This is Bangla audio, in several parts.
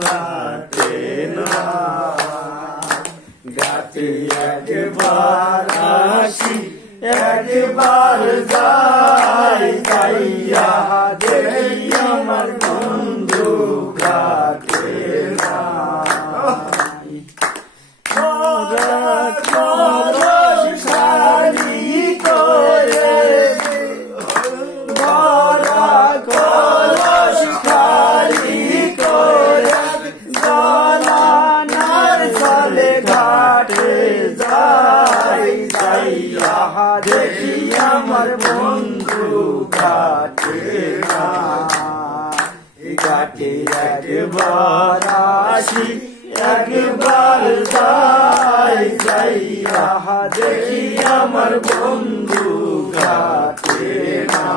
ঘাটে না ঘাটে একবার আসি একবার যাই যাইয়া দেখি আমার বন্ধু ঘাটে না দেখি আমার বন্ধু ঘাটে না ঘাটে একবার আসি একবার যাই যাইয়া দেখি আমার বন্ধু ঘাটে না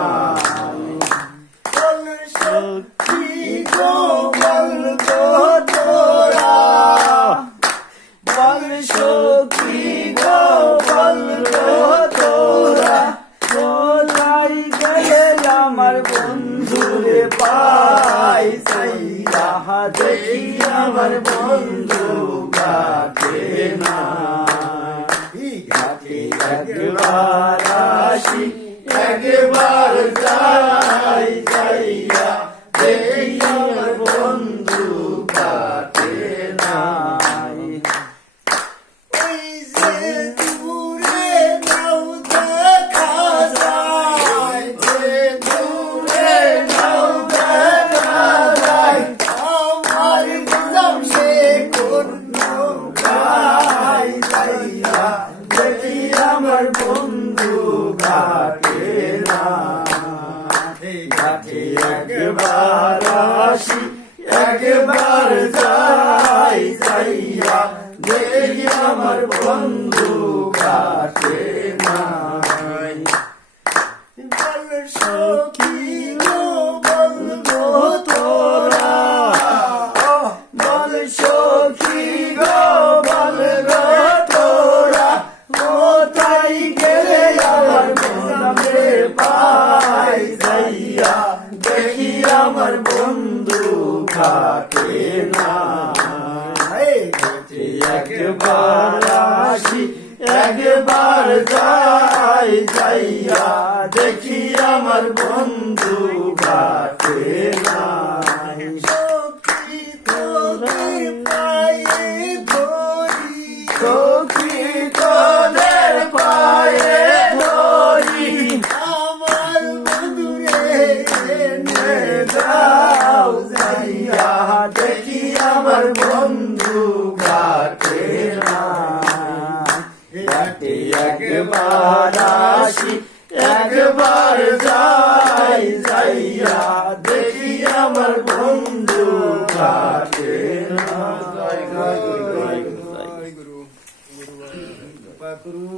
সত্যি গো বলবো তোরা বল সত্যি গো বলবো আমার বন্ধুরে পাই সাইয়া দেখি আমার বন্ধু ঘাটে না ঘাটে একবার আসি একবার যাই যাইয়া দেখি আমার বন্ধু ঘাটে না আমার বন্ধু ঘাটে না ঘাটে একবার আসি একবার যাই যাইয়া দেখি আমার বন্ধু ঘাটে না সখী গো বলবো তোরা বল সখী গো বলবো তোরা কোথায় গেলে আমার বন্ধুরে পাই যাইয়া দেখি আমার বন্ধু ঘাটে না একবার আসি একবার যাই যাইয়া দেখি আমার বন্ধু ঘাটে না সখী তোদের পায়ে ধরি সখী তোদের পায়ে ধরি আমার বন্ধুরে এনে দাও যাইয়া দেখি আমার বন্ধু ঘাটে না ঘাটে একবার আসি একবার যাই যাইয়া দেখি আমার বন্ধু ঘাটে না। জয় গুরু, জয় গুরু, জয় গুরু, জয় গুরু।